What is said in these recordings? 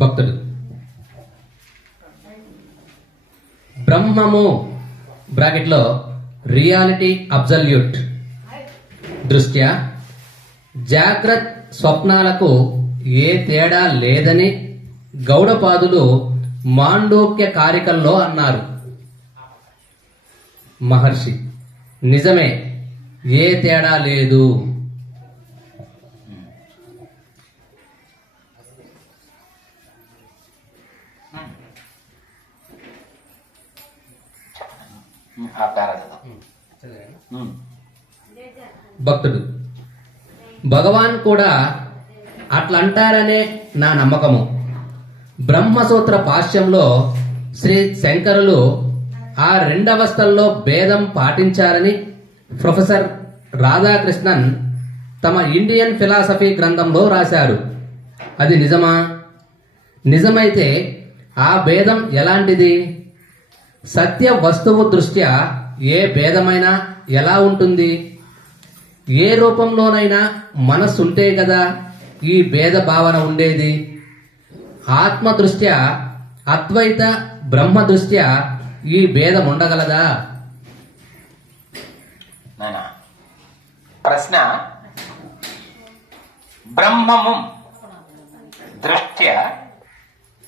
భక్తుడు. బ్రహ్మము బ్రాకెట్లో రియాలిటీ అబ్జల్యూట్ దృష్ట్యా జాగ్రత్త స్వప్నాలకు ఏ తేడా లేదని గౌడపాదులు మాండోక్య కారికల్లో అన్నారు. మహర్షి నిజమే ఏ తేడా లేదు. భక్తుడు. భగవాన్ కూడా అట్లంటారనే నా నమ్మకము. బ్రహ్మసూత్ర భాష్యంలో శ్రీ శంకరులు ఆ రెండవస్థల్లో భేదం పాటించారని ప్రొఫెసర్ రాధాకృష్ణన్ తమ ఇండియన్ ఫిలాసఫీ గ్రంథంలో రాశారు. అది నిజమా? నిజమైతే ఆ భేదం ఎలాంటిది? సత్య వస్తువు దృష్ట్యా ఏ భేదమైనా ఎలా ఉంటుంది? ఏ రూపంలోనైనా మనస్సుంటే కదా ఈ భేద భావన ఉండేది. ఆత్మ దృష్ట్యా అద్వైత బ్రహ్మ దృష్ట్యా ఈ భేదం ఉండగలదా? ప్రశ్న బ్రహ్మము దృష్ట్యా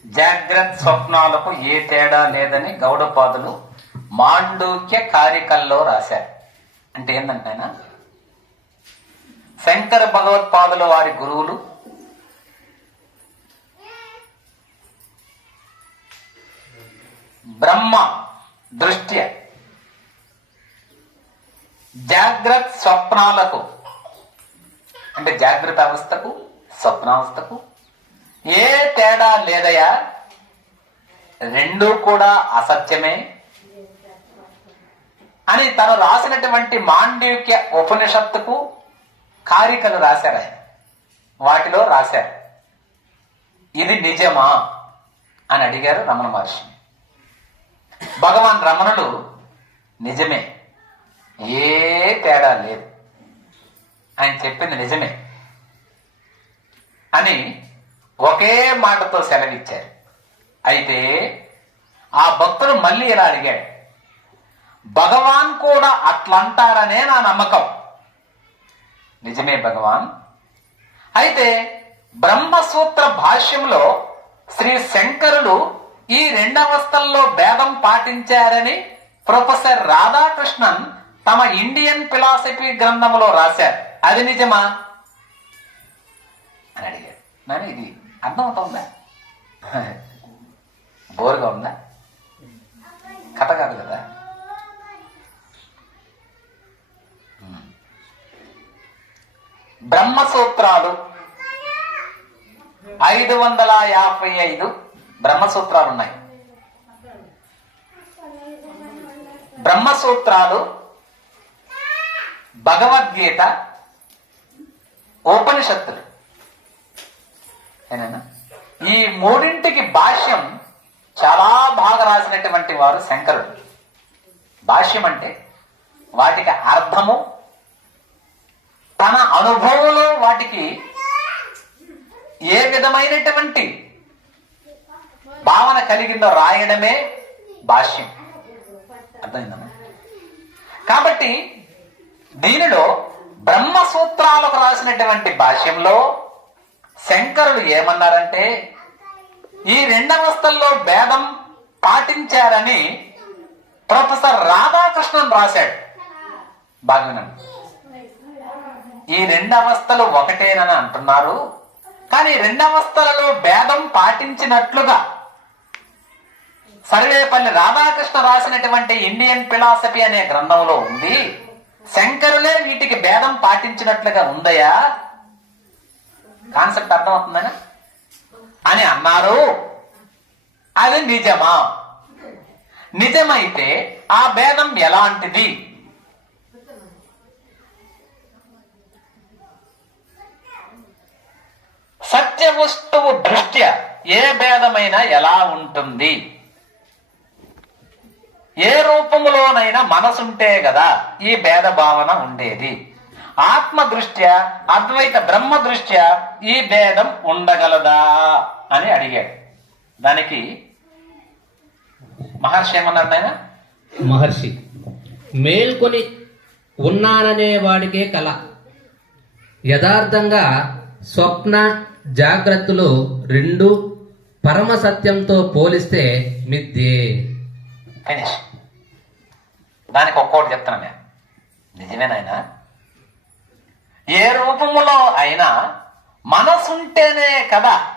జాగ్రత్త స్వప్నాలకు ఏ తేడా లేదని గౌడపాదులు మాండూక్య కారికల్లో రాశారు. అంటే ఏంటంటే ఆయన? శంకర భగవత్పాదుల వారి గురువులు. బ్రహ్మ దృష్ట్యా. జాగ్రత్త స్వప్నాలకు. అంటే జాగ్రత్త అవస్థకు స్వప్నావస్థకు ఏ తేడా లేదయా? రెండు కూడా అసత్యమే. అని తను రాసినటువంటి మాండవ్య ఉపనిషత్తుకు కారికలు రాశారు ఆయన. వాటిలో రాశారు. ఇది నిజమా? అని అడిగారు రమణ మహర్షి. భగవాన్ రమణుడు నిజమే. ఏ తేడా లేదు. ఆయన చెప్పింది నిజమే. అని ఒకే మాటతో సెలవిచ్చారు అయితే ఆ భక్తుడు మళ్ళీ ఇలా అడిగాడు భగవాన్ కూడా అట్లంటారనే నా నమ్మకం. నిజమే భగవాన్. అయితే బ్రహ్మసూత్ర భాష్యంలో శ్రీ శంకరులు ఈ రెండవస్థల్లో భేదం పాటించారని ప్రొఫెసర్ రాధాకృష్ణన్ తమ ఇండియన్ ఫిలాసఫీ గ్రంథంలో రాశారు. అది నిజమా? అని అడిగాడు ఇది అర్థమవుతుందా? బోరుగా ఉందా? కథ కాదు కదా? బ్రహ్మసూత్రాలు ఐదు వందల యాభై ఐదు బ్రహ్మసూత్రాలు ఉన్నాయి బ్రహ్మసూత్రాలు భగవద్గీత ఉపనిషత్తులు. ఏనేనా? ఈ మూడింటికి భాష్యం చాలా బాగా రాసినటువంటి వారు శంకరుడు. భాష్యం అంటే వాటికి అర్థము తన అనుభవంలో వాటికి ఏ విధమైనటువంటి భావన కలిగిందో రాయడమే భాష్యం. అర్థమైందమ్మా కాబట్టి దీనిలో బ్రహ్మ సూత్రాలకు రాసినటువంటి భాష్యంలో శంకరులు ఏమన్నారంటే ఈ రెండవస్థల్లో భేదం పాటించారని ప్రొఫెసర్ రాధాకృష్ణన్ రాశాడు. బాగా వినండి. ఈ రెండవస్థలు ఒకటేనని అంటున్నారు కానీ రెండవస్థలలో భేదం పాటించినట్లుగా సర్వేపల్లి రాధాకృష్ణ రాసినటువంటి ఇండియన్ ఫిలాసఫీ అనే గ్రంథంలో ఉంది శంకరులే వీటికి భేదం పాటించినట్లుగా ఉందయా? కాన్సెప్ట్ అర్థమవుతుందని? అని అన్నారు. అది నిజమా? నిజమైతే ఆ భేదం ఎలాంటిది? సత్య వస్తువు దృష్ట్యా ఏ భేదమైనా ఎలా ఉంటుంది? ఏ రూపంలోనైనా మనసుంటే కదా ఈ భేద భావన ఉండేది. ఆత్మ దృష్ట్యా అద్వైత బ్రహ్మ దృష్ట్యా ఈ భేదం ఉండగలదా అని అడిగాడు. దానికి మహర్షి ఏమన్నాడు ఆయన? మహర్షి మేల్కొని ఉన్నాననే వాడికే కల. యథార్థంగా స్వప్న జాగ్రత్తలు రెండు పరమ సత్యంతో పోలిస్తే మిథ్యే. ఫినిష్ దానికి ఒక్కోటి చెప్తాను నేను. నిజమేనాయనా? ఏ రూపములో అయినా మనసుంటేనే కదా.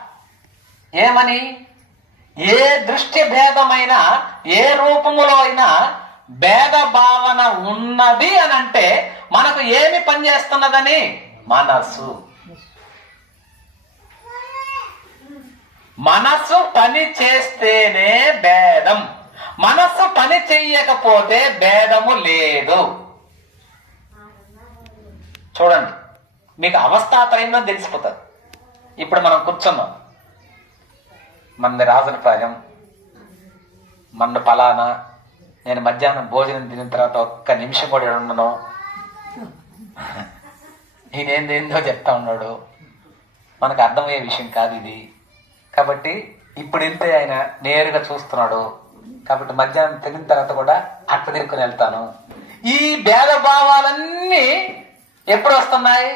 ఏమని? ఏ దృష్టి భేదమైన ఏ రూపములో అయినా భేద భావన ఉన్నది అని అంటే మనకు ఏమి పనిచేస్తున్నదని? మనసు. మనసు పని చేస్తేనే భేదం. మనస్సు పని చెయ్యకపోతే భేదము లేదు. చూడండి. మీకు అవస్థాత్రయంలో తెలిసిపోతుంది. ఇప్పుడు మనం కూర్చున్నాం. మంది రాజులపాలెం మన పలానా నేను మధ్యాహ్నం భోజనం తినిన తర్వాత ఒక్క నిమిషం కూడా ఉండను ఉండను ఈయనేందేందో చెప్తా ఉన్నాడు. మనకు అర్థమయ్యే విషయం కాదు ఇది. కాబట్టి ఇప్పుడు వెళ్తే ఆయన నేరుగా చూస్తున్నాడు. కాబట్టి మధ్యాహ్నం తినిన తర్వాత కూడా అట్ట తిరుక్కుని వెళ్తాను. ఈ భేదభావాలన్నీ ఎప్పుడు వస్తున్నాయి?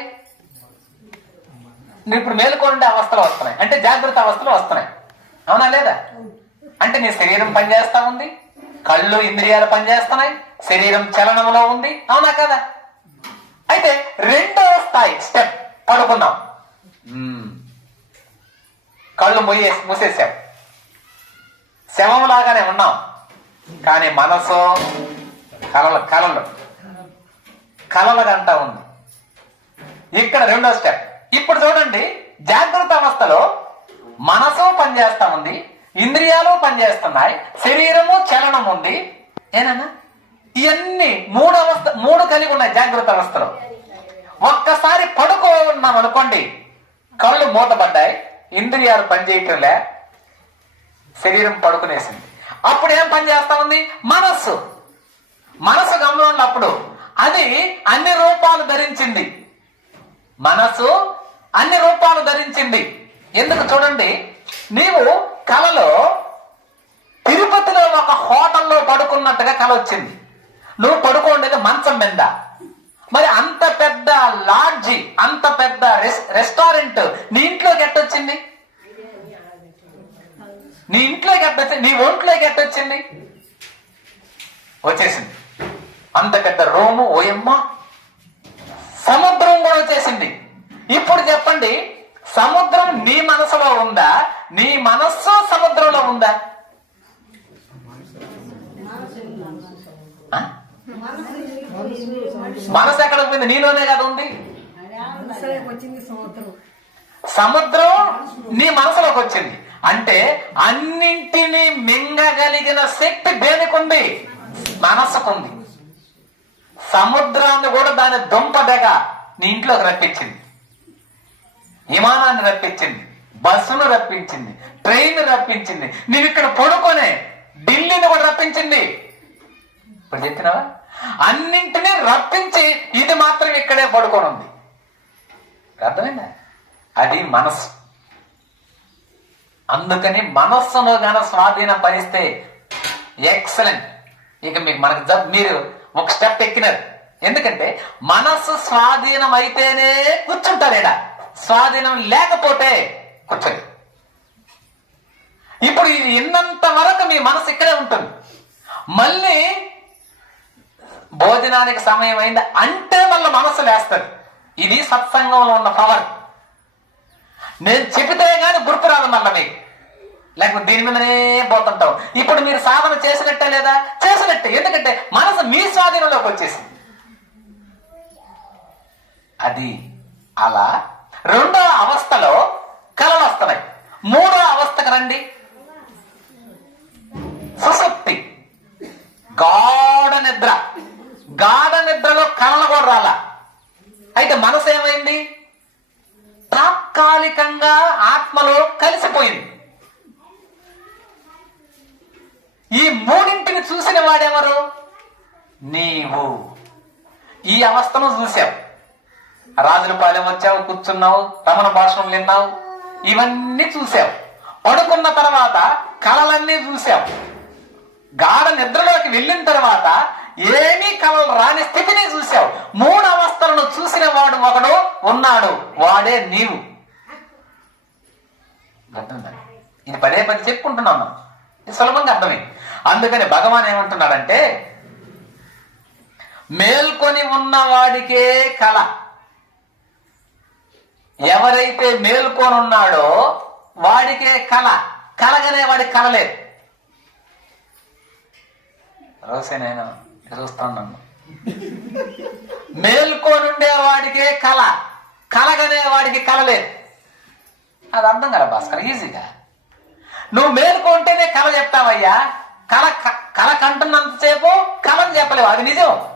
ఇప్పుడు మేలుకొండే అవస్థలు వస్తున్నాయి. అంటే జాగ్రత్త అవస్థలు వస్తున్నాయి. అవునా లేదా? అంటే నీ శరీరం పనిచేస్తా ఉంది కళ్ళు ఇంద్రియాలు పనిచేస్తున్నాయి శరీరం చలనంలో ఉంది. అవునా కదా? అయితే రెండో స్థాయి స్టెప్ పడుకున్నాం కళ్ళు మూయే మూసేసాం. శవం లాగానే ఉన్నాం. కానీ మనసు కలలు కలలు. కలలుగా గంట ఉంది. ఇక్కడ రెండో స్టెప్ ఇప్పుడు చూడండి జాగ్రత్త అవస్థలో మనసు పనిచేస్తా ఉంది ఇంద్రియాలు పనిచేస్తున్నాయి శరీరము చలనం ఉంది. ఏనన్నా? ఇవన్నీ మూడు అవస్థ మూడు కలిగి ఉన్నాయి జాగ్రత్త అవస్థలో. ఒక్కసారి పడుకో ఉన్నాం అనుకోండి కళ్ళు మూతపడ్డాయి ఇంద్రియాలు పనిచేయటంలే శరీరం పడుకునేసింది. అప్పుడు ఏం పని చేస్తా ఉంది? మనస్సు. మనసు గమనంలో అది అన్ని రూపాలు ధరించింది. మనసు అన్ని రూపాలు ధరించింది. ఎందుకు చూడండి నీవు కలలో తిరుపతిలో ఒక హోటల్లో పడుకున్నట్టుగా కల వచ్చింది. నువ్వు పడుకోండేది మంచం మీద. మరి అంత పెద్ద లాడ్జి అంత పెద్ద రెస్- రెస్టారెంట్ నీ ఇంట్లోకి ఎట్టొచ్చింది? నీ ఇంట్లోకి ఎట్టొచ్చింది నీ ఒంట్లోకి ఎట్టొచ్చింది? వచ్చేసింది. అంత పెద్ద రోము ఓయమ్మ సముద్రం కూడా చేసింది. ఇప్పుడు చెప్పండి సముద్రం నీ మనసులో ఉందా? నీ మనస్సు సముద్రంలో ఉందా? మనసు ఎక్కడ పోయింది నీలోనే కదా ఉంది. సముద్రం నీ మనసులోకి వచ్చింది. అంటే అన్నింటినీ మింగగలిగిన శక్తి దేనికుంది? మనసుకుంది సముద్రాన్ని కూడా దాని దుంపదగ నీ ఇంట్లోకి రప్పించింది. విమానాన్ని రప్పించింది. బస్సును రప్పించింది. ట్రైన్ రప్పించింది. నువ్వు ఇక్కడ పడుకొనే ఢిల్లీని కూడా రప్పించింది. ఇప్పుడు చెప్పినావా? అన్నింటినీ రప్పించి ఇది మాత్రం ఇక్కడే పడుకొని ఉంది అర్థమైందా? అది మనస్సు. అందుకని మనస్సును గన స్వాధీనం పరిస్తే ఎక్సలెంట్. ఇక మీకు మనకు జబ్ మీరు ఒక స్టెప్ ఎక్కినారు. ఎందుకంటే మనస్సు స్వాధీనం అయితేనే కూర్చుంటారు ఈడ. స్వాధీనం లేకపోతే కూర్చోలేదు ఇప్పుడు ఇన్నంత వరకు మీ మనసు ఇక్కడే ఉంటుంది. మళ్ళీ భోజనానికి సమయం అయింది అంటే మళ్ళీ మనసు లేస్తుంది. ఇది సత్సంగంలో ఉన్న పవర్ నేను చెబితే కానీ గుర్తు రాదు మళ్ళీ మీకు. లేకపోతే దీని మీదనే పోతుంటాం ఇప్పుడు మీరు సాధన చేసినట్టే లేదా? చేసినట్టే. ఎందుకంటే మనసు మీ స్వాధీనంలోకి వచ్చేసింది. అది అలా రెండో అవస్థలో కళలు వస్తున్నాయి. మూడో అవస్థకు రండి. సుశక్తి గాఢ నిద్ర. గాఢ నిద్రలో కళలు కూడా రాలా. అయితే మనసు ఏమైంది? తాత్కాలికంగా ఆత్మలో కలిసిపోయింది. ఈ మూడింటిని చూసిన వాడెవరు? నీవు. ఈ అవస్థను చూశావు. రాజుల పాలెం వచ్చావు కూర్చున్నావు రమణ భాషను విన్నావు ఇవన్నీ చూసావు పడుకున్న తర్వాత కళలన్నీ చూసావు గాఢ నిద్రలోకి వెళ్ళిన తర్వాత ఏమీ కళలు రాని స్థితిని చూశావు. మూడు అవస్థలను చూసిన వాడు ఒకడు ఉన్నాడు. వాడే నీవు. ఇది పదే పది చెప్పుకుంటున్నాం మనం. సులభంగా అర్థమైంది. అందుకని భగవాన్ ఏమంటున్నాడంటే మేల్కొని ఉన్నవాడికే కళ ఎవరైతే మేల్కొని ఉన్నాడో వాడికే కళ కలగనే వాడికి కళ లేదు. రోసే నేను చూస్తాను నన్ను. మేల్కొనుండే వాడికే కళ కలగనే వాడికి కళ లేదు. అది అర్థం కదా భాస్కర్? ఈజీగా నువ్వు మేల్కొంటేనే కళ చెప్తావయ్యా. కళ క- కళ కంటున్నంతసేపు కళని చెప్పలేవు. అది నిజం.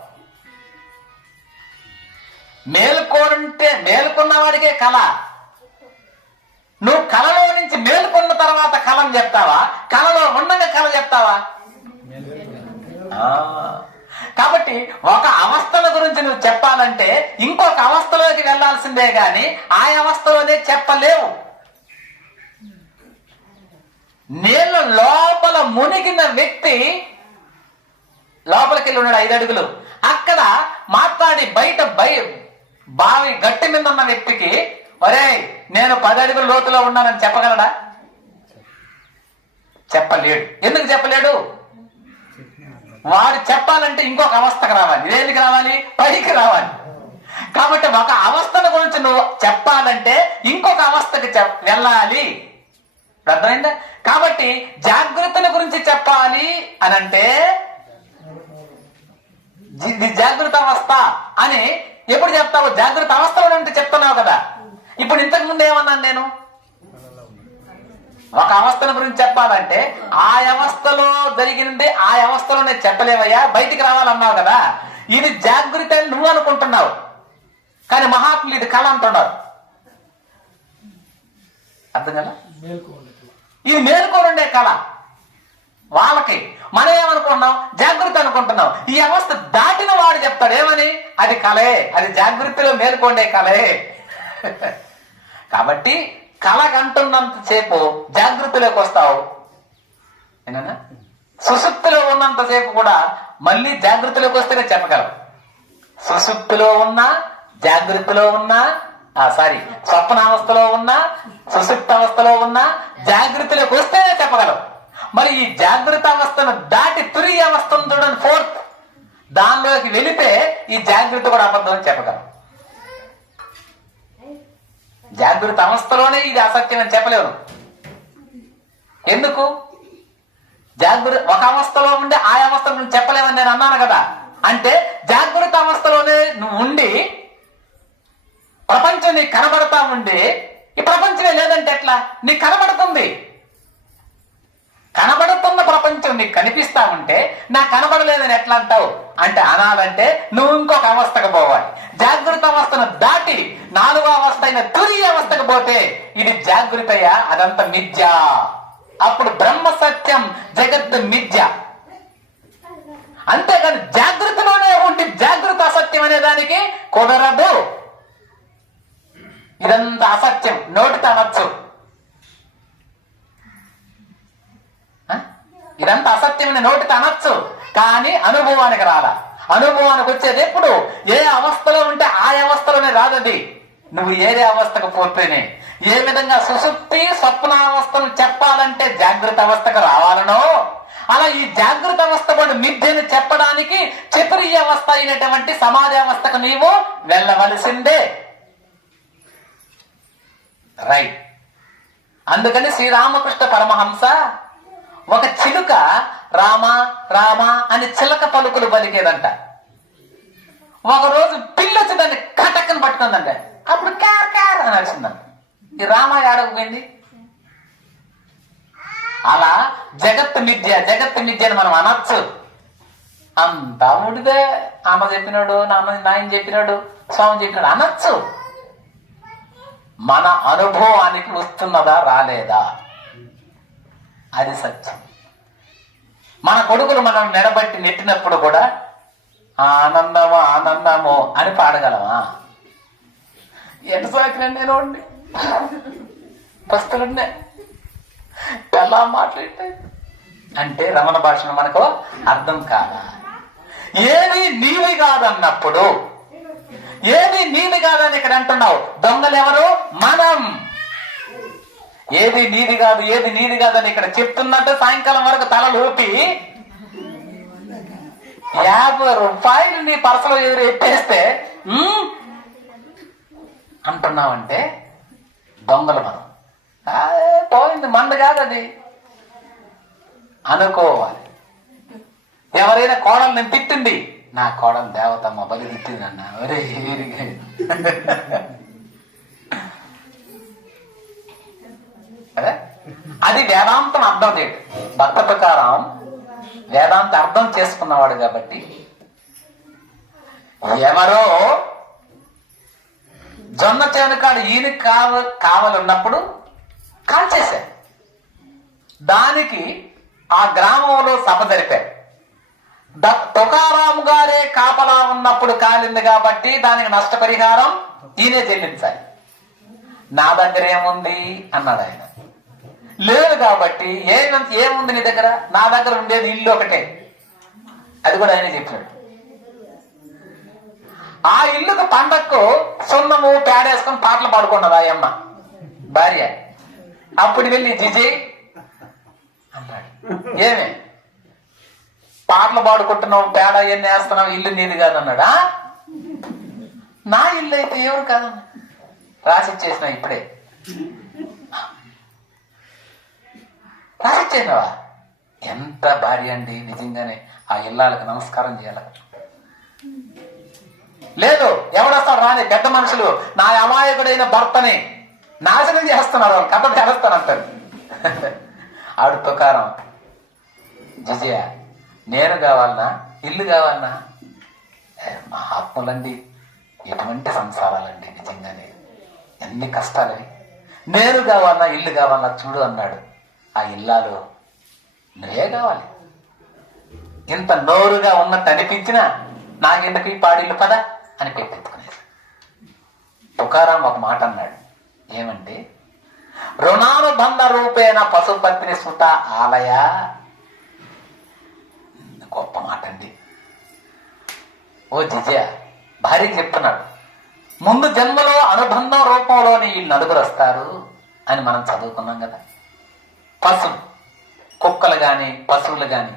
మేలుకోంటే మేలుకున్న వాడికే కళ నువ్వు కళలో నుంచి మేలుకున్న తర్వాత కళని చెప్తావా? కళలో ఉండగా కళ చెప్తావా? కాబట్టి ఒక అవస్థల గురించి నువ్వు చెప్పాలంటే ఇంకొక అవస్థలోకి వెళ్ళాల్సిందే గాని ఆ అవస్థలోనే చెప్పలేవు. నీళ్ళ లోపల మునిగిన వ్యక్తి లోపలికి వెళ్ళి ఉన్నాడు ఐదు అడుగులు. అక్కడ మాట్లాడి బయట బయ బావి గట్టి మీద ఉన్న వ్యక్తికి ఒరే నేను పది అడుగుల లోతులో ఉన్నానని చెప్పగలడా? చెప్పలేడు. ఎందుకు చెప్పలేడు? వాడు చెప్పాలంటే ఇంకొక అవస్థకు రావాలి. దేనికి రావాలి? పైకి రావాలి. కాబట్టి ఒక అవస్థల గురించి నువ్వు చెప్పాలంటే ఇంకొక అవస్థకి చెప్ వెళ్ళాలి. అర్థమైందా? కాబట్టి జాగ్రత్తల గురించి చెప్పాలి అని అంటే జాగ్రత్త అవస్థ అని ఎప్పుడు చెప్తావు? జాగ్రత్త అవస్థలో అంటే చెప్తున్నావు కదా. ఇప్పుడు ఇంతకు ముందు ఏమన్నాను నేను? ఒక అవస్థల గురించి చెప్పాలంటే ఆ అవస్థలో జరిగింది ఆ అవస్థలోనే చెప్పలేవయ్యా బయటికి రావాలన్నావు కదా. ఇది జాగ్రత్త అని నువ్వు అనుకుంటున్నావు. కానీ మహాత్ములు ఇది కళ అంటున్నారు అర్థం కదా? ఇది మేలుకోనుండే కళ. వాళ్ళకి మనం ఏమనుకున్నాం జాగ్రత్త అనుకుంటున్నాం. ఈ అవస్థ దాటిన వాడు చెప్తాడు ఏమని? అది కళే. అది జాగ్రత్తలో మేలుకోండే కళే. కాబట్టి కళకంటున్నంత సేపు జాగ్రత్తలోకి వస్తావు. ఏనా సుసుప్తిలో ఉన్నంత సేపు కూడా మళ్ళీ జాగ్రత్తలోకి వస్తేనే చెప్పగలవు సుసుప్తిలో ఉన్నా జాగ్రత్తలో ఉన్నా సారీ స్వప్నావస్థలో ఉన్నా సుసుప్త అవస్థలో ఉన్నా జాగ్రత్తలోకి వస్తేనే చెప్పగలవు మరి ఈ జాగ్రత్త అవస్థను దాటి తురి అవస్థను చూడండి ఫోర్త్. దానిలోకి వెళితే ఈ జాగ్రత్త కూడా అబద్ధం అని చెప్పగలం. జాగ్రత్త అవస్థలోనే ఇది అసత్యం అని చెప్పలేవు ఎందుకు? జాగ్రత్త ఒక అవస్థలో ఉండి ఆ అవస్థ చెప్పలేమని నేను అన్నాను కదా. అంటే జాగృత అవస్థలోనే నువ్వు ఉండి ప్రపంచం నీకు కనబడతా ఉండి ఈ ప్రపంచమే లేదంటే ఎట్లా? నీకు కనబడుతుంది. కనబడుతున్న ప్రపంచం నీకు కనిపిస్తా ఉంటే నా కనబడలేదని ఎట్లా అంటావు? అంటే అనాలంటే నువ్వు ఇంకొక అవస్థకు పోవాలి. జాగృత అవస్థను దాటి నాలుగో అవస్థ అయిన తురి అవస్థకు పోతే ఇది జాగృతయ్య అదంతా మిథ్య. అప్పుడు బ్రహ్మ సత్యం జగత్ మిథ్య. అంతేకాని జాగృతిలోనే ఉండి జాగృత అసత్యం అనే దానికి కుదరదు. ఇదంతా అసత్యం. నోటితో అనొచ్చు. ఇదంతా అసత్యమైన నోటితో అనొచ్చు. కానీ అనుభవానికి రాలా అనుభవానికి వచ్చేది ఎప్పుడు? ఏ అవస్థలో ఉంటే ఆ అవస్థలోనే రాదది. నువ్వు ఏదే అవస్థకు పోతేనే. ఏ విధంగా సుసుప్తి స్వప్నావస్థను చెప్పాలంటే జాగ్రత్త అవస్థకు రావాలనో అలా ఈ జాగ్రత్త అవస్థ పడు మిథ్యను చెప్పడానికి చతురీయ అవస్థ అయినటువంటి సమాజ అవస్థకు నీవు వెళ్ళవలసిందే. రైట్ అందుకని శ్రీరామకృష్ణ పరమహంస ఒక చిలుక రామ రామ అని చిలక పలుకులు పలికేదంట ఒకరోజు పిల్లొచ్చి దాన్ని కటక్కని పట్టుకుందంట. అప్పుడు క్యార్ క్యార్ అని అరిచిందంట. ఈ రామ ఏడకపోయింది అలా జగత్తు మిథ్య జగత్తు మిథ్య అని మనం అనొచ్చు. అంతా ఉడిదే అమ్మ చెప్పినాడు నాన్న నాయన చెప్పినాడు స్వామి చెప్పినాడు అనొచ్చు. మన అనుభవానికి వస్తున్నదా రాలేదా? అది సత్యం. మన కొడుకులు మనం నిలబట్టి నెట్టినప్పుడు కూడా ఆనందము ఆనందము అని పాడగలమా? ఎటు సాకిన నేను పస్తులున్నాయి ఎలా మాట్లాడితే? అంటే రమణ భాషను మనకు అర్థం కాదా? ఏది నీవి కాదన్నప్పుడు ఏది నీది కాదని ఇక్కడ అంటున్నావు? దొంగలు ఎవరు మనం. ఏది నీది కాదు ఏది నీది కాదని ఇక్కడ చెప్తున్నట్టు సాయంకాలం వరకు తలలు ఊపి యాభై రూపాయలు నీ పర్సలో ఎదురు ఎత్తేస్తే అంటున్నావంటే దొంగలు మనం. ఆ, పోయింది మంద కాదు అది. అనుకోవాలి. ఎవరైనా కోడలు నేను తిట్టింది నా కోడలు దేవతమ్మ బలి తిట్టింది ఒరే అదే అది వేదాంతం అర్థం చేయడు భక్త ప్రకారం వేదాంత అర్థం చేసుకున్నవాడు కాబట్టి. ఎవరో జొన్న చేనుకాడు ఈయన కావ కావాలన్నప్పుడు కాల్చేశారు. దానికి ఆ గ్రామంలో సభ జరిపారు. తుకారాం గారే కాపలా ఉన్నప్పుడు కాలింది కాబట్టి దానికి నష్టపరిహారం ఈయనే చెల్లించాలి. నా దగ్గర ఏముంది? అన్నాడు ఆయన. లేదు కాబట్టి ఏమంత ఏముంది నీ దగ్గర? నా దగ్గర ఉండేది ఇల్లు ఒకటే. అది కూడా ఆయన చెప్పాడు. ఆ ఇల్లుకు పండక్కు సున్నము పేడేసుకొని పాటలు పాడుకున్నది ఆయమ్మ. భార్య. అప్పుడు వెళ్ళి జిజి అన్నాడు. ఏమే? పాటలు పాడుకుంటున్నావు పేడ ఎన్ని వేస్తున్నావు ఇల్లు నీది కాదన్నాడా? నా ఇల్లు అయితే ఎవరు కాదన్న? రాసిచ్చేసిన ఇప్పుడే. రాసిచ్చేసినవా? ఎంత భార్య అండి నిజంగానే. ఆ ఇల్లాలకు నమస్కారం చేయాలి. లేదు ఎవడొస్తాడు రాని? పెద్ద మనుషులు. నా అమాయకుడైన భర్తని నాశనం చేస్తున్నారు వాళ్ళు కథ తెలస్తానంటారు. ఆడు తుకారం జిజయ. నేను కావాలనా? ఇల్లు కావాలనా? మా మహాత్ములండి ఎటువంటి సంసారాలండి నిజంగానే. ఎన్ని కష్టాలని నేను కావాలన్నా ఇల్లు కావాలన్నా చూడు అన్నాడు. ఆ ఇల్లాలు నువ్వే కావాలి. ఇంత నోరుగా ఉన్నట్టు అనిపించినా నాకెందుకు ఈ పాడిల్లు పద అని పెట్టెత్తుకునేది. తుకారాం ఒక మాట అన్నాడు. ఏమంటే రుణానుబంధ రూపేణ పశుపత్ని సుత ఆలయ గొప్ప మాట అండి ఓ జిజయ భార్య చెప్తున్నాడు ముందు జన్మలో అనుబంధం రూపంలోనే వీళ్ళు నలుగురు వస్తారు అని మనం చదువుకున్నాం కదా. పశువు కుక్కలు కానీ పశువులు కానీ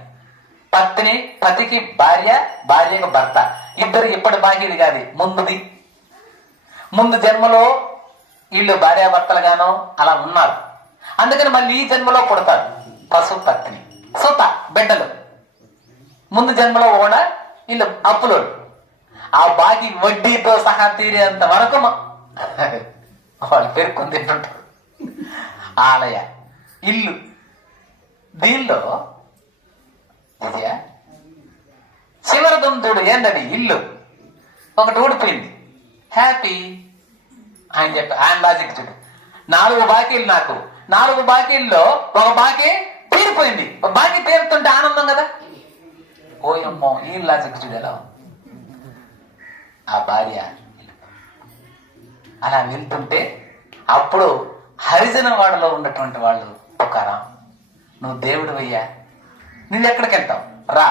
పత్ని పతికి భార్య భార్యకు భర్త ఇద్దరు ఇప్పటి బాకీది కాదు ముందుది. ముందు జన్మలో వీళ్ళు భార్యాభర్తలు గానో అలా ఉన్నారు. అందుకని మళ్ళీ ఈ జన్మలో పుడతారు పశు పత్ని. సుత బిడ్డలు. ముందు జన్మలో కూడా వీళ్ళు అప్పులోడు. ఆ బాకీ వడ్డీతో సహా తీరేంత వరకు మ- వాళ్ళు పేర్కొని తింటుంటారు. ఆలయ ఇల్లు. దీనిలో విజయ శివరదంతుడు ఏంటది ఇల్లు. ఒకటి ఊడిపోయింది. హ్యాపీ ఆయన చెప్పి ఆయన లాజిక్ చూడు. నాలుగు బాకీలు నాకు. నాలుగు బాకీల్లో ఒక బాకీ తీరిపోయింది. ఒక బాకీ తీరుతుంటే ఆనందం కదా? ఓయమ్మో ఈ లాజిక్ చూడు ఆ భార్య అలా వెళ్తుంటే అప్పుడు హరిజన వాడలో ఉన్నటువంటి వాళ్ళు పుకారా నువ్వు దేవుడు అయ్యా నువ్వు ఎక్కడికి వెళ్తావు రా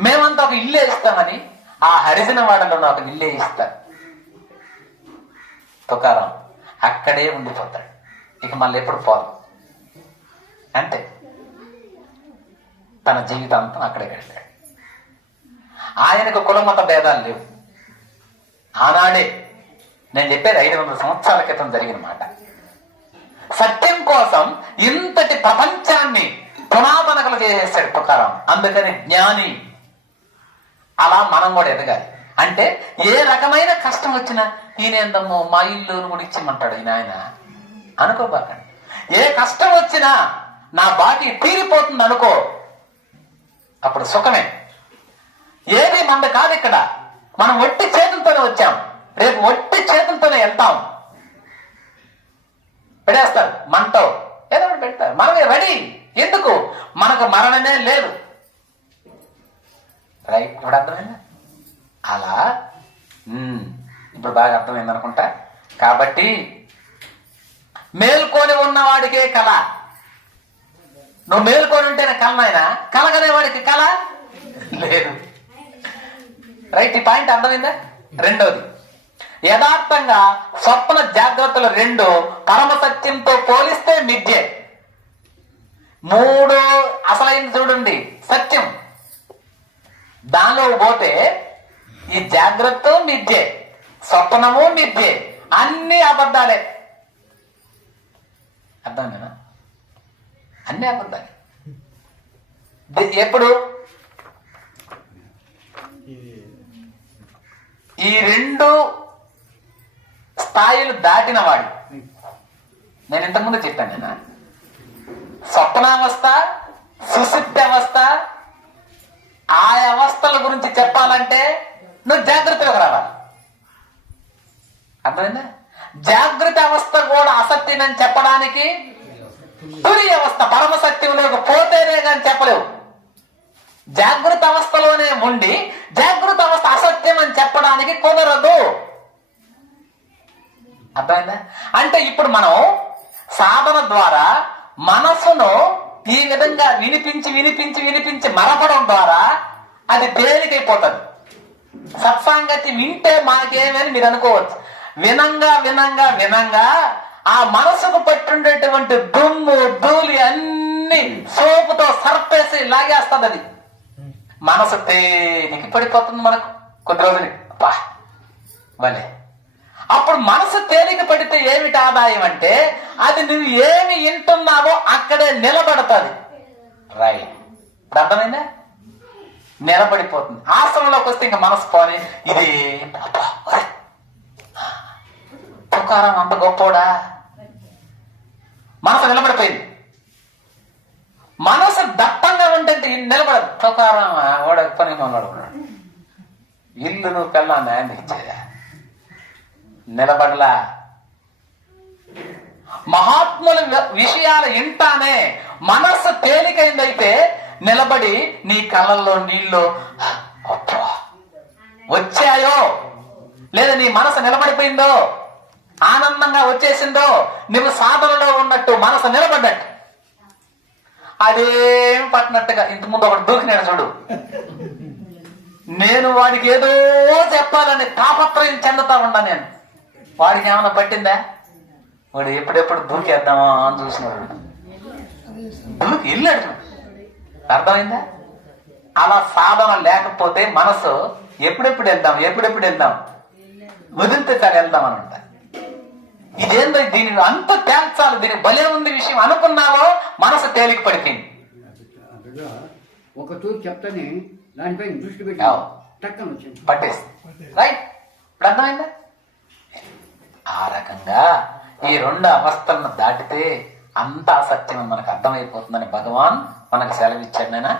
మేమంతా ఒక ఇల్లే ఇస్తామని ఆ హరిజన వాడలో నాకు ఇల్లే ఇస్తారు తుకారం అక్కడే ఉండిపోతాడు ఇక మళ్ళీ ఎప్పుడు పోదు అంతే తన జీవితాంతం అక్కడే గడిపాడు ఆయనకు కులమత భేదాలు లేవు. ఆనాడే నేను చెప్పేది ఐదు వందల సంవత్సరాల క్రితం జరిగిన మాట. సత్యం కోసం ఇంతటి ప్రపంచాన్ని పునాదనకలు చేసేసాడు ప్రకారం అందుకని జ్ఞాని అలా మనం కూడా ఎదగాలి. అంటే ఏ రకమైన కష్టం వచ్చినా ఈయన ఏందమ్మో మా ఇల్లు కూడా ఇచ్చిమంటాడు ఈయన ఆయన అనుకోబాకండి. ఏ కష్టం వచ్చినా నా బాకీ తీరిపోతుంది అనుకో అప్పుడు సుఖమే. ఏది మంద కాదు ఇక్కడ. మనం ఒట్టి చేతులతోనే వచ్చాం. రేపు ఒట్టి చేతులతోనే వెళ్తాం. పెడేస్తారు మంటో. ఏదో పెడతారు. మనమే రెడీ. ఎందుకు? మనకు మరణమే లేదు. రైట్ ఇప్పుడు అర్థమైందా? అలా? ఇప్పుడు బాగా అర్థమైంది అనుకుంటా? కాబట్టి మేల్కొని ఉన్నవాడికే కళ. నువ్వు మేల్కొని ఉంటేనే కల నాయన? కలగనేవాడికి కళ లేదు. రైట్ ఈ పాయింట్ అర్థమైందా? రెండోది. యథార్థంగా స్వప్న జాగ్రత్తలు రెండు పరమ సత్యంతో పోలిస్తే మిథ్య. మూడు అసలైన చూడండి సత్యం. దానిలో పోతే ఈ జాగ్రత్త మిథ్యే స్వప్నము మిథ్యే అన్ని అబద్ధాలే. అర్థమైందా? అన్ని అబద్ధాలే. ఎప్పుడు? ఈ రెండు స్థాయిలు దాటిన వాడు నేను ఇంతకుముందు చెప్పాను నేను స్వప్నావస్థ సుశుద్ధి అవస్థ ఆ అవస్థల గురించి చెప్పాలంటే నువ్వు జాగ్రత్తగా రావాలి. అర్థమైందా? జాగ్రత్త అవస్థ కూడా అసత్యనని చెప్పడానికి తురి అవస్థ పరమసత్యంలోకి పోతేనే కానీ చెప్పలేవు. జాగ్రత్త అవస్థలోనే ఉండి జాగ్రత్త అవస్థ అసత్యం అని కుదరదు. అర్థమైందా? అంటే ఇప్పుడు మనం సాధన ద్వారా మనసును ఈ విధంగా వినిపించి వినిపించి వినిపించి మరపడం ద్వారా అది దేనికైపోతుంది సత్సాంగతి వింటే మాకేమని మీరు అనుకోవచ్చు. వినంగా వినంగా వినంగా ఆ మనసుకు పట్టుండేటువంటి దుమ్ము ధూళి అన్ని సోపుతో సర్పేసి లాగేస్తుంది అది మనసు తేలికి పడిపోతుంది మనకు కొద్ది రోజులకి. అబ్బా! వలే అప్పుడు మనసు తేలిక పడితే ఏమిటి ఆదాయం అంటే అది నువ్వు ఏమి వింటున్నావో అక్కడే నిలబడతాది. రైట్. అర్థమైందా? నిలబడిపోతుంది. ఆశ్రమంలోకి వస్తే ఇంకా మనసు పోని ఇది అబ్బా, తుకారం అంత గొప్పోడా? మనసు నిలబడిపోయింది. మనసు దట్టంగా ఉంటే నిలబడదు. తుకారం వాడ పని ఉన్నాడు. ఇల్లు నువ్వు పెళ్ళాన్ని ఆయన ఇచ్చేదా నిలబడలా. మహాత్ముల వి- విషయాలు ఇంటానే మనస్సు తేలికైందైతే నిలబడి నీ కళ్ళల్లో నీళ్ళు వచ్చాయో? లేదా నీ మనసు నిలబడిపోయిందో? ఆనందంగా వచ్చేసిందో? నువ్వు సాధనలో ఉన్నట్టు మనసు నిలబడ్డట్టు. అదేం పట్టినట్టుగా ఇంత ముందు ఒకటి దూకినాడు చూడు. నేను వాడికి ఏదో చెప్పాలని తాపత్రయం చెందుతా ఉన్నా నేను. వాడికి ఏమైనా పట్టిందా? వాడు ఎప్పుడెప్పుడు దూకేద్దామా అని చూసినాడు. దూకి వెళ్ళాడు అర్థమైందా? అలా సాధన లేకపోతే మనసు ఎప్పుడెప్పుడు వెళ్దాం ఎప్పుడెప్పుడు వెళ్దాం? వదిలితే చాలు వెళ్దాం అనమాట ఇదేందో దీని అంత తేల్చాలి దీని భలే ఉంది విషయం అనుకున్నావో మనసు తేలిక పడిపోయింది ఒక తూరు చెప్తానే దానిపై దృష్టి పెట్టి అవు. టక్కన వచ్చింది పట్టేసి. రైట్. ఇప్పుడు అర్థమైందా? ఆ రకంగా ఈ రెండు అవస్థలను దాటితే అంత అసత్యం మనకు అర్థమైపోతుందని భగవాన్ మనకు సెలవిచ్చాడు నాయనా.